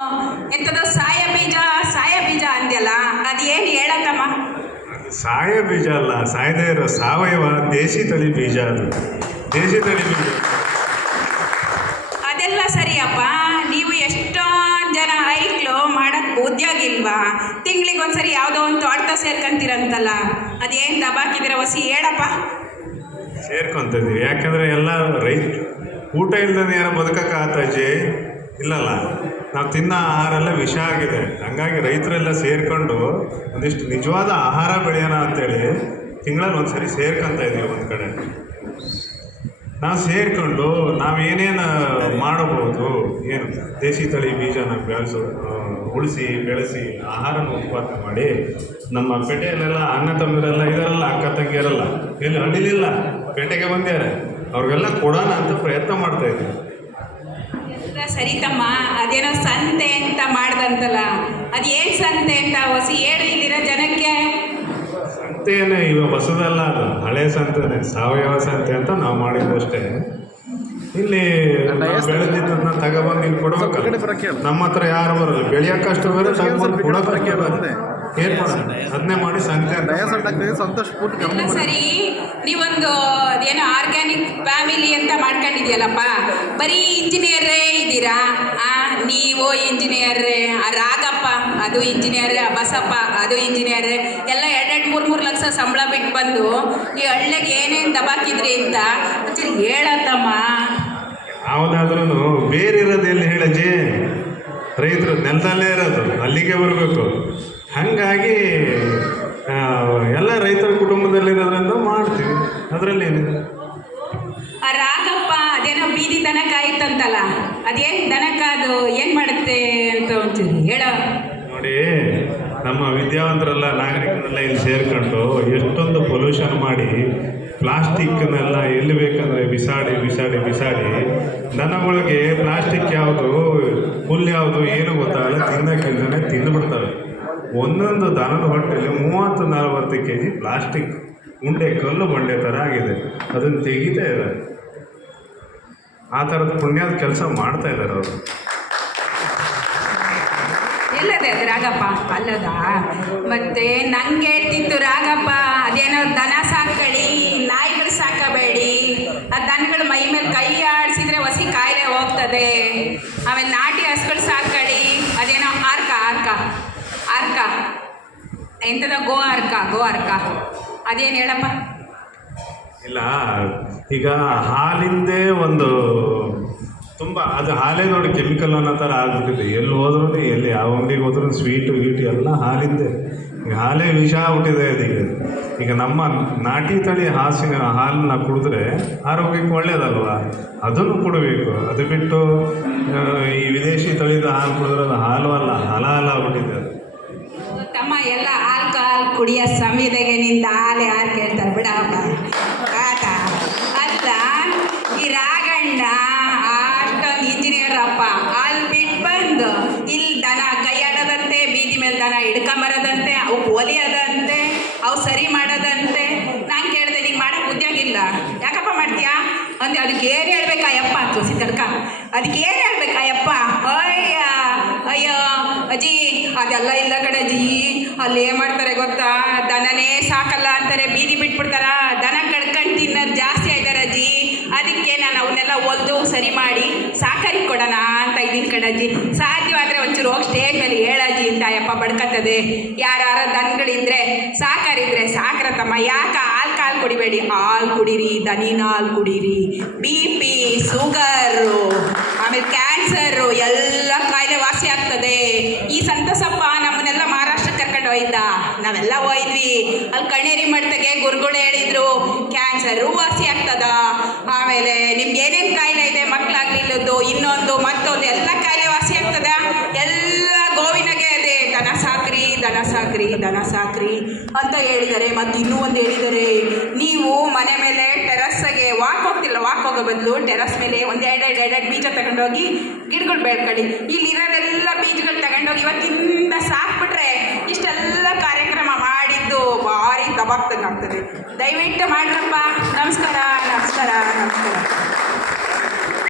ಎಂಥದ್ದು ಸಾಯ ಬೀಜ ಅಂದ್ಯಲ್ಲ, ಅದೇನು ಹೇಳತ್ತಮ್ಮ? ಸಾಯ ಬೀಜ ಅಲ್ಲ, ಸಾಯದೇ ಇರೋ ಸಾವಯವ ದೇಶಿ ತಳಿ ಬೀಜ. ಅದು ದೇಶಿ ತಳಿ ಬೀಜ. ಅದೆಲ್ಲ ಸರಿಯಪ್ಪ, ನೀವು ಎಷ್ಟೊಂದು ಜನ ಐಕ್ಳು ಮಾಡೋಕ್ಕೆ ಉದ್ಯೋಗ ಇಲ್ವಾ? ತಿಂಗಳಿಗೆ ಒಂದ್ಸರಿ ಯಾವುದೋ ಒಂದು ತೋಟ ಸೇರ್ಕೊಂತೀರಂತಲ್ಲ, ಅದೇನು ದಬಾಕಿದಿರ ಹೊಸಿ ಹೇಳಪ್ಪ. ಸೇರ್ಕೊಂತಿದ್ದೀವಿ ಯಾಕಂದರೆ ಎಲ್ಲ ಊಟ ಇಲ್ದೇ ಯಾರೋ ಬದುಕಕ್ಕಾಗತ್ತಜ್ಜಿ? ಇಲ್ಲಲ್ಲ, ನಾವು ತಿನ್ನೋ ಆಹಾರ ಎಲ್ಲ ವಿಷ ಆಗಿದೆ. ಹಂಗಾಗಿ ರೈತರೆಲ್ಲ ಸೇರಿಕೊಂಡು ಒಂದಿಷ್ಟು ನಿಜವಾದ ಆಹಾರ ಬೆಳೆಯೋಣ ಅಂತೇಳಿ ತಿಂಗಳಲ್ಲಿ ಒಂದು ಸರಿ ಸೇರ್ಕೊತಾ ಇದ್ದೀವಿ ಒಂದು ಕಡೆ. ನಾವು ಸೇರಿಕೊಂಡು ನಾವೇನೇನು ಮಾಡಬಹುದು, ಏನು ದೇಶಿ ತಳಿ ಬೀಜನ ಉಳಿಸಿ ಬೆಳೆಸಿ ಆಹಾರನ ಉತ್ಪಾದನೆ ಮಾಡಿ ನಮ್ಮ ಪೇಟೆಯಲ್ಲೆಲ್ಲ ಅಣ್ಣ ತಮ್ಮರೆಲ್ಲ ಇದರಲ್ಲ, ಅಕ್ಕ ತಂಗಿಯರಲ್ಲ, ಎಲ್ಲಿ ಹಳ್ಳಿಲಿಲ್ಲ ಪೇಟೆಗೆ ಬಂದ್ಯಾರೆ, ಅವ್ರಿಗೆಲ್ಲ ಕೊಡೋಣ ಅಂತ ಪ್ರಯತ್ನ ಮಾಡ್ತಾಯಿದ್ದೀವಿ. ಸರಿ ತಮ್ಮ, ಅದೇನೋ ಸಂತೆ ಅಂತ ಮಾಡ್ದಂತಲ್ಲ, ಅದೇನು ಸಂತೆ ಅಂತ ಹೊಸಿ ಹೇಳಿದ್ದೀರ ಜನಕ್ಕೆ? ಸಂತೆಯೇ ಇವಾಗ ಹೊಸದಲ್ಲ, ಅದು ಹಳೆ ಸಂತೆನೇ, ಸಾವಯವ ಸಂತೆ ಅಂತ ನಾವು ಮಾಡಿದ್ದು ಅಷ್ಟೇ. ಇಲ್ಲಿ ಬೆಳೆದಿದ್ದನ್ನ ತಗೊಬಂದು ಇಲ್ಲಿ ಕೊಡ್ಬೇಕಲ್ಲ, ನಮ್ಮ ಹತ್ರ ಯಾರು ಬರಲ್ಲ, ಬೆಳೆಯೋಕ್ಕಷ್ಟು ಬೇರೆ ತಗೊಂಡು ಕೊಡೋಕೆ ಏನು ಮಾಡೋಣ, ಅದನ್ನೇ ಮಾಡಿ ಸಂತೆ ಸಂತೋಷ. ಸರಿ, ನೀವೊಂದು ಅದೇನೋ ಆರ್ಗ್ಯಾನಿಕ್ ಫ್ಯಾಮಿಲಿ ಅಂತ ಮಾಡ್ಕೊಂಡಿದ್ಯಲ್ಲಪ್ಪ, ಬರೀ ಇಂಜಿನಿಯರೇ ಇದ್ದೀರಾ? ನೀವು ಇಂಜಿನಿಯರೇ, ರಾಗಪ್ಪ ಅದು ಇಂಜಿನಿಯರೇ, ಬಸಪ್ಪ ಅದು ಇಂಜಿನಿಯರೇ, ಎಲ್ಲ 2-3 ಲಕ್ಷ ಸಂಬಳ ಬಿಟ್ಟು ಬಂದು ಈ ಹಳ್ಳಿಗೆ ಏನೇನು ದಬಾಕಿದ್ರಿ ಅಂತ ಒಂಚೂರು ಹೇಳತ್ತಮ್ಮ. ಯಾವುದಾದ್ರೂ ಬೇರೆ ಇರೋದು ಎಲ್ಲಿ ಹೇಳಜ್ಜಿ? ರೈತರು ನೆಲದಲ್ಲೇ ಇರೋದು, ಅಲ್ಲಿಗೆ ಬರಬೇಕು. ಹಾಗಾಗಿ ಎಲ್ಲ ರೈತರ ಕುಟುಂಬದಲ್ಲಿರೋದ್ರಿಂದ ಮಾಡ್ತೀವಿ, ಅದರಲ್ಲಿ ಏನಿದೆ. ರಾಗಪ್ಪ ಅದೇನೋ ಬೀದಿ ದನ ಕಾಯ್ತಂತಲ್ಲ, ಅದೇನು ದನಕ, ಅದು ಏನು ಮಾಡುತ್ತೆ ಅಂತ ಒಂಚೂರು ಹೇಳ. ನೋಡಿ, ನಮ್ಮ ವಿದ್ಯಾವಂತರೆಲ್ಲ ನಾಗರಿಕರೆಲ್ಲ ಇಲ್ಲಿ ಸೇರ್ಕೊಂಡು ಎಷ್ಟೊಂದು ಪೊಲ್ಯೂಷನ್ ಮಾಡಿ ಪ್ಲಾಸ್ಟಿಕ್ನೆಲ್ಲ ಎಲ್ಲಿ ಬೇಕಂದರೆ ಬಿಸಾಡಿ ಬಿಸಾಡಿ ಬಿಸಾಡಿ ದನಗಳಿಗೆ ಪ್ಲಾಸ್ಟಿಕ್ ಯಾವುದು ಹುಲ್ಲು ಯಾವುದು ಏನು ಗೊತ್ತಾಗಲ್ಲ, ತಿನ್ನೋಕ್ಕಿಂತಲೇ ತಿಂದುಬಿಡ್ತವೆ. ಒಂದೊಂದು ದನದ ಹೊಟ್ಟೆಯಲ್ಲಿ 30-40 kg ಪ್ಲಾಸ್ಟಿಕ್ ಉಂಡೆ, ಕಲ್ಲು ಬಂಡೆ ಥರ ಆಗಿದೆ. ಅದನ್ನು ತೆಗಿತಾ ಇದ್ದಾರೆ. ಆ ಥರದ ಪುಣ್ಯದ ಕೆಲಸ ಮಾಡ್ತಾ ಇದ್ದಾರೆ ಅವರು. ಎಲ್ಲದೆ ಅದು ರಾಗಪ್ಪ ಅಲ್ಲದ? ಮತ್ತೆ ನಂಗೆ ಹೇಳ್ತಿತ್ತು ರಾಗಪ್ಪ, ಅದೇನೋ ದನ ಸಾಕಳಿ, ನಾಯಿಗಳು ಸಾಕಬೇಡಿ, ಆ ದನಗಳು ಮೈ ಮೇಲೆ ಕೈ ಆಡಿಸಿದ್ರೆ ಹೊಸಿ ಕಾಯಿಲೆ ಹೋಗ್ತದೆ. ಆಮೇಲೆ ನಾಟಿ ಹಸುಗಳು ಸಾಕಳಿ, ಅದೇನೋ ಆರ್ಕ ಎಂಥದ ಗೋ ಅರ್ಕ ಅದೇನು ಹೇಳಪ್ಪ? ಇಲ್ಲ, ಈಗ ಹಾಲಿಂದೇ ಒಂದು ತುಂಬ, ಅದು ಹಾಲೇ ನೋಡಿ ಕೆಮಿಕಲ್ ಅನ್ನೋ ಥರ ಆಗ್ಬಿಟ್ಟಿದೆ. ಎಲ್ಲಿ ಹೋದ್ರೂ, ಎಲ್ಲಿ ಯಾವ ಅಂಗಡಿಗೆ ಹೋದ್ರೂ ಸ್ವೀಟು ಗೀಟು ಎಲ್ಲ ಹಾಲಿಂದೆ. ಈಗ ಹಾಲೇ ವಿಷ ಆಗ್ಬಿಟ್ಟಿದೆ ಅದೀಗ. ಈಗ ನಮ್ಮ ನಾಟಿ ತಳಿ ಹಾಲನ್ನ ಕುಡಿದ್ರೆ ಆರೋಗ್ಯಕ್ಕೆ ಒಳ್ಳೆಯದಲ್ವ, ಅದನ್ನು ಕೊಡಬೇಕು. ಅದು ಬಿಟ್ಟು ಈ ವಿದೇಶಿ ತಳಿದ ಹಾಲು ಕುಡಿದ್ರೆ ಅದು ಹಾಲು ಅಲ್ಲ, ಆಗ್ಬಿಟ್ಟಿದೆ ಅದು. ತಮ್ಮ ಎಲ್ಲ ಆಲ್ಕೋಹಾಲ್ ಕುಡಿಯೋ ಸಮಯದಾಗೆ ನಿಂದ ಹಾಲು ಯಾರು ಕೇಳ್ತಾರೆ ಬಿಡಪ್ಪ ಆತ. ಅಲ್ಲ, ಈ ರಾಗಣ್ಣ ಅಷ್ಟೊಂದು ಇಂಜಿನಿಯರ್ ಅಪ್ಪ, ಅಲ್ಲಿ ಬಿಟ್ಟು ಬಂದು ಇಲ್ಲಿ ದನ ಕೈಯಾಡೋದಂತೆ, ಬೀದಿ ಮೇಲೆ ದನ ಹಿಡ್ಕೊಂಬರೋದಂತೆ, ಅವು ಒಲಿಯೋದಂತೆ, ಅವು ಸರಿ ಮಾಡೋದಂತೆ. ನಾನು ಕೇಳಿದೆ, ನಿಂಗೆ ಮಾಡೋಕ್ಕೆ ಉದ್ಯೋಗ ಇಲ್ಲ, ಯಾಕಪ್ಪ ಮಾಡ್ತೀಯಾ ಅಂದೆ. ಅದಕ್ಕೆ ಏನು ಹೇಳ್ಬೇಕಾಯಪ್ಪ ತೋಸಿ ತಡ್ಕ, ಅದಕ್ಕೆ ಏನು ಹೇಳ್ಬೇಕಾಯಪ್ಪ? ಅಯ್ಯೋ ಅಜ್ಜಿ, ಅದೆಲ್ಲ ಇಲ್ಲ ಕಡೆ ಅಜ್ಜಿ, ಅಲ್ಲಿ ಏನು ಮಾಡ್ತಾರೆ ಗೊತ್ತಾ, ದನನೇ ಸಾಕಲ್ಲ ಅಂತಾರೆ, ಬೀದಿ ಬಿಟ್ಬಿಡ್ತಾರ, ದನ ಕಡ್ಕೊಂಡು ತಿನ್ನೋದು ಜಾಸ್ತಿ ಆಯ್ತಾರೆ ಅಜ್ಜಿ. ಅದಕ್ಕೆ ನಾನು ಅವನ್ನೆಲ್ಲ ಹೊಲ್ದು ಸರಿ ಮಾಡಿ ಸಾಕಾರಿ ಕೊಡೋಣ ಅಂತ ಇದೀನಿ ಕಡಜ್ಜಿ. ಸಾಧ್ಯವಾದರೆ ಒಂಚೂರು ಹೋಗಿ ಸ್ಟೇಜ್ ಮೇಲೆ ಹೇಳಜ್ಜಿ ಅಂತ ಯಪ್ಪ ಬಡ್ಕತ್ತದೆ. ಯಾರು ದನಗಳಿದ್ರೆ ಸಾಕಾರಿದ್ರೆ ಸಾಕ್ರತಮ್ಮ, ಯಾಕೆ ಹಾಲು ಕುಡಿಬೇಡಿ, ಹಾಲು ಕುಡೀರಿ, ದನಿನ ಹಾಲು ಕುಡೀರಿ. BP, ಶುಗರು, ಆಮೇಲೆ ಕ್ಯಾನ್ಸರು ಎಲ್ಲ ಕಾಯಿಲೆ ವಾಸಿ ಆಗ್ತದೆ. ಈ ಸಂತಸಪ್ಪ ನಮ್ಮನ್ನೆಲ್ಲ ಮಹಾರಾಷ್ಟ್ರಕ್ಕೆ ಕರ್ಕೊಂಡು ಹೋಯ್ತ, ನಾವೆಲ್ಲ ಹೋಯ್ದ್ವಿ. ಅಲ್ಲಿ ಕಣ್ಣೇರಿ ಮಠದಾಗೆ ಗುರುಗಳು ಹೇಳಿದ್ರು, ಕ್ಯಾನ್ಸರು ವಾಸಿ ಆಗ್ತದ, ಆಮೇಲೆ ನಿಮ್ಗೆ ಏನೇನು ಕಾಯಿಲೆ ಇದೆ, ಮಕ್ಕಳಾಗ್ಲಿಲ್ಲದ್ದು, ಇನ್ನೊಂದು ಮತ್ತೊಂದು ಎಲ್ಲ ಕಾಯಿಲೆ ವಾಸಿ ಆಗ್ತದ. ಎಲ್ಲ ಗೋವಿನಗೆ ಅದೇ, ದನ ಸಾಕ್ರಿ ಅಂತ ಹೇಳಿದ್ದಾರೆ. ಮತ್ತು ಇನ್ನೂ ಒಂದು ಹೇಳಿದ್ದಾರೆ, ನೀವು ಮನೆ ಮೇಲೆ ಟೆರಸ್ಸಾಗೆ ವಾಕ್ ಹೋಗೋ ಬದಲು ಟೆರಸ್ ಮೇಲೆ ಒಂದು ಎರಡು ಬೀಜ ತಗೊಂಡೋಗಿ ಗಿಡಗಳು ಬೆಳ್ಕೊಳ್ಳಿ. ಇಲ್ಲಿರೋದೆಲ್ಲ ಬೀಜಗಳು ತಗೊಂಡೋಗಿ ಇವತ್ತಿಂದ ಸಾಕ್ಬಿಟ್ರೆ ಇಷ್ಟೆಲ್ಲ ಕಾರ್ಯಕ್ರಮ ಮಾಡಿದ್ದು ಭಾರಿ ದಬಾಕ್ತಂಗೆ ಆಗ್ತದೆ. ದಯವಿಟ್ಟು ಮಾಡ್ರಪ್ಪ. ನಮಸ್ಕಾರ.